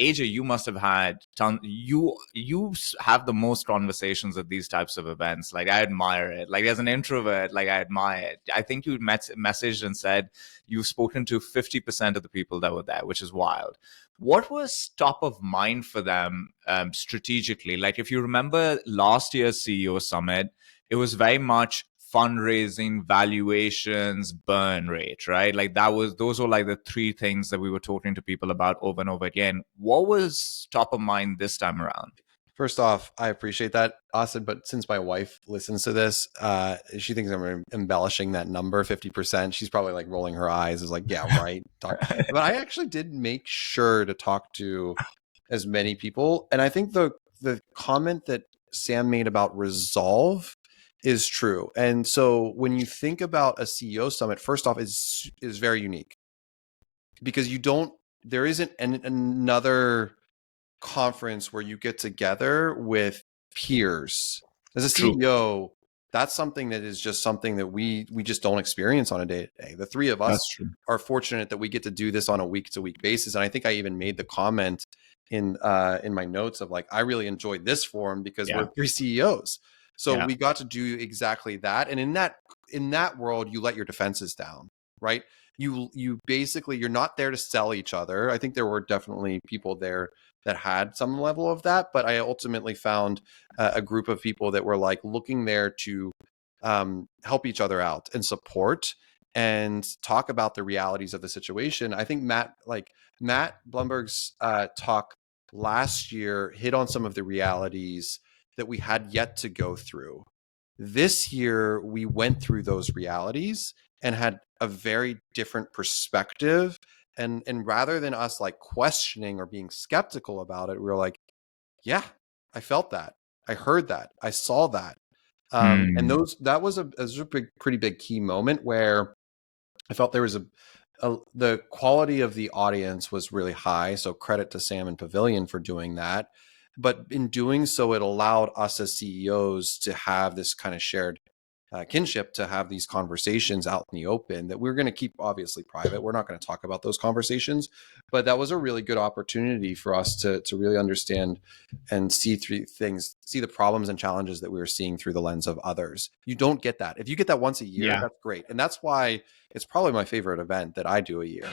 AJ, you must have had have the most conversations at these types of events. Like, I admire it. Like, as an introvert, like, I admire it. I think you messaged and said you've spoken to 50% of the people that were there, which is wild. What was top of mind for them strategically? Like, if you remember last year's CEO summit, it was very much fundraising, valuations, burn rate, right? Like, those were like the three things that we were talking to people about over and over again. What was top of mind this time around? First off, I appreciate that, Austin, but since my wife listens to this, she thinks I'm embellishing that number 50%. She's probably like rolling her eyes, is like, yeah, right. But I actually did make sure to talk to as many people. And I think the comment that Sam made about resolve is true. And so when you think about a CEO summit, first off, is very unique, because there isn't another conference where you get together with peers. As a CEO, that's something that is just something that we just don't experience on a day-to-day. The three of us are fortunate that we get to do this on a week-to-week basis. And I think I even made the comment in my notes of like, I really enjoyed this forum because we're three CEOs. So we got to do exactly that. And in that world, you let your defenses down, right? You basically, you're not there to sell each other. I think there were definitely people there that had some level of that, but I ultimately found a group of people that were like looking there to help each other out and support and talk about the realities of the situation. I think Matt Blumberg's talk last year hit on some of the realities that we had yet to go through. This year, we went through those realities and had a very different perspective. And rather than us like questioning or being skeptical about it, we were like, yeah, I felt that. I heard that. I saw that. And that was a pretty big key moment where I felt there was the quality of the audience was really high. So credit to Sam and Pavilion for doing that. But in doing so, it allowed us as CEOs to have this kind of shared kinship, to have these conversations out in the open that we're going to keep obviously private. We're not going to talk about those conversations, but that was a really good opportunity for us to really understand and see the problems and challenges that we were seeing through the lens of others. You don't get that. If you get that once a year, that's great. And that's why it's probably my favorite event that I do a year.